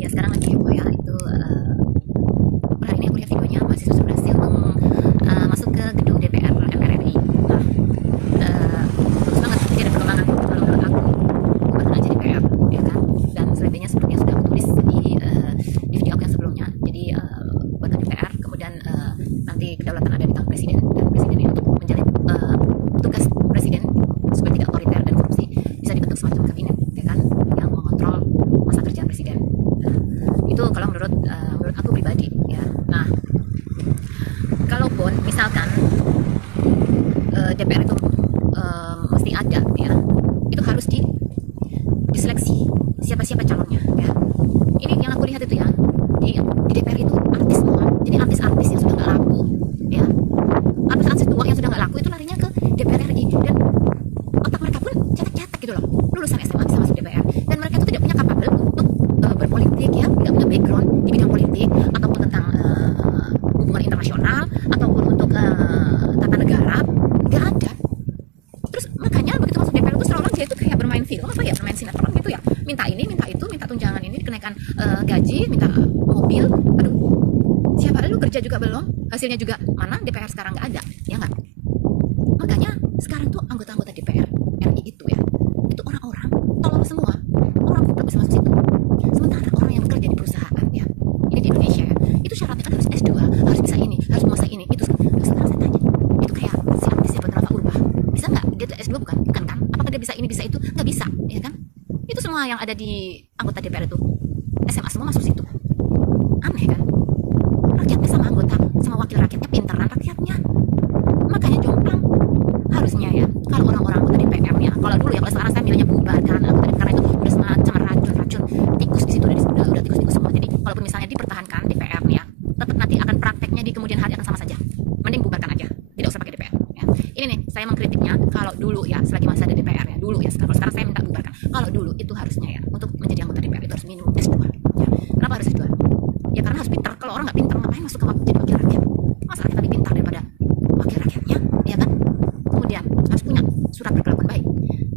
Ya sekarang lagi heboh ya itu per hari ini aku lihat videonya mahasiswa berhasil masuk ke gedung DPR MPR RI. Nah, bagus banget jadi ada perkembangan kalau menurut aku bukan aja DPR ya kan, dan selanjutnya seperti yang sudah aku tulis di video aku yang sebelumnya. Jadi buat DPR kemudian nanti kedaulatan ada di tangan presiden, dan presiden ini untuk menjalin tugas presiden supaya tidak otoriter dan korupsi bisa dibentuk semacam kabinet ya kan, yang mengontrol masa kerja presiden. Itu kalau menurut aku pribadi ya. Nah, kalaupun misalkan DPR itu mesti ada ya, itu harus diseleksi siapa calonnya ya. Ini yang aku lihat itu ya, di DPR itu artis semua, jadi artis-artis yang sudah nggak laku ya, artis-artis tua yang sudah nggak laku itu larinya ke DPR RI, dan otak mereka pun cetek-cetek gitu loh, lulusan SMA bisa masuk DPR, dan mereka itu tidak punya kapabel untuk berpolitik ya, tidak punya background di bidang politik ataupun tentang hubungan internasional ataupun untuk tata negara, nggak ada. Terus makanya begitu masuk DPR itu seolah-olah dia itu kayak bermain film apa ya, bermain sinetron gitu ya, minta ini minta itu, minta tunjangan ini, kenaikan gaji, minta mobil. Aduh, siapa lu, kerja juga belum, hasilnya juga mana, DPR sekarang nggak ada ya nggak. Makanya sekarang tuh anggota-anggota DPR RI itu ya, itu orang-orang tolol semua, orang goblok bisa masuk situ. Sementara orang yang bekerja di perusahaan ya, ini di Indonesia ya, itu syaratnya kan harus S2, harus bisa ini, harus menguasai ini, itu. Sekarang saya tanya, itu kayak si artis siapa, Rafa Urbah, bisa nggak dia tuh S2? Bukan kan, apakah dia bisa ini bisa itu? Nggak bisa ya kan. Itu semua yang ada di anggota DPR itu SMA semua masuk situ. Aneh kan, rakyatnya sama anggota sama wakil rakyatnya pinteran rakyatnya, makanya jomplang. Harusnya ya kalau orang-orang anggota DPR ya, kalau dulu ya, kalau sekarang saya milihnya bubarkan anggota DPR karena itu udah semacam racun tikus di situ, udah tikus semua. Jadi kalaupun misalnya dipertahankan DPR nih ya, tetap nanti akan prakteknya di kemudian hari akan sama saja. Mending bubarkan aja, tidak usah pakai DPR ya. Ini nih saya mengkritiknya, kalau dulu ya selagi masa ada DPR ya, dulu ya, kalau sekarang saya minta bubarkan. Kalau dulu itu harusnya ya, untuk menjadi anggota DPR itu harus minimum S2 ya. Kenapa harus S2? Ya karena harus pintar. Kalau orang nggak pintar ngapain masuk ke jadi wakil rakyat? Masa rakyat lebih pintar daripada wakil rakyatnya ya kan. Kemudian harus punya surat berkelakuan baik.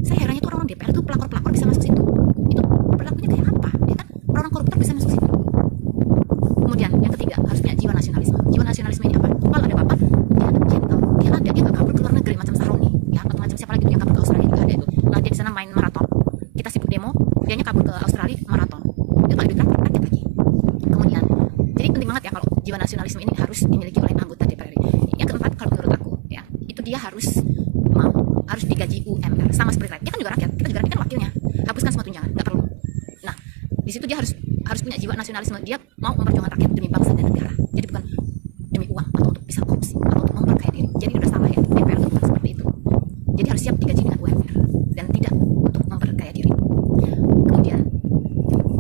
Saya herannya tuh orang DPR itu pelakor bisa masuk situ, itu berlakunya kayak apa ya kan, orang koruptor bisa masuk situ. Kemudian yang ketiga harus punya jiwa nasionalisme. Jiwa nasionalisme ini apa? Kalau ada apa-apa dia gentle, dia nggak kabur ke luar negeri macam Saroni ya, atau macam siapa lagi tuh yang kabur ke Australia, nggak ada itu. Nah, dia di sana main maraton, kita sibuk demo, dianya kabur ke Australia maraton, itu ada duit rakyat lagi. Kemudian jadi penting banget ya kalau jiwa nasionalisme ini harus dimiliki oleh anggota DPR. Yang keempat kalau menurut aku ya, itu dia harus digaji UMR sama seperti rakyat. Dia kan juga rakyat, kita juga rakyat kan wakilnya. Hapuskan semua tunjangan, nggak perlu. Nah, di situ dia harus punya jiwa nasionalisme. Dia mau memperjuangkan rakyat demi bangsa dan negara. Jadi bukan demi uang atau untuk bisa korupsi atau untuk memperkaya diri. Jadi udah salah ya, DPR itu bukan seperti itu. Jadi harus siap digaji dengan UMR dan tidak untuk memperkaya diri. Kemudian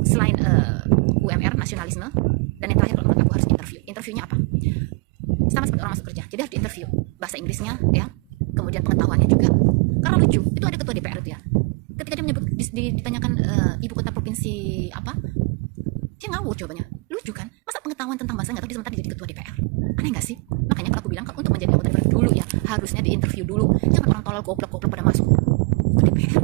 selain UMR, nasionalisme, dan yang terakhir kalau menurut aku harus interview. Interviewnya apa? Sama seperti orang masuk kerja. Jadi harus interview bahasa Inggrisnya ya, kemudian pengetahuannya juga. Karena lucu, itu ada ketua DPR itu ya, ketika dia menyebut ditanyakan ibu kota provinsi apa, dia ngawur jawabannya. Lucu kan, masa pengetahuan tentang bahasa nggak tahu, sementara dia jadi ketua DPR. Aneh nggak sih? Makanya kalau aku bilang, kalau untuk menjadi anggota DPR dulu ya harusnya diinterview dulu. Jangan orang tolol goblok pada masuk ke DPR.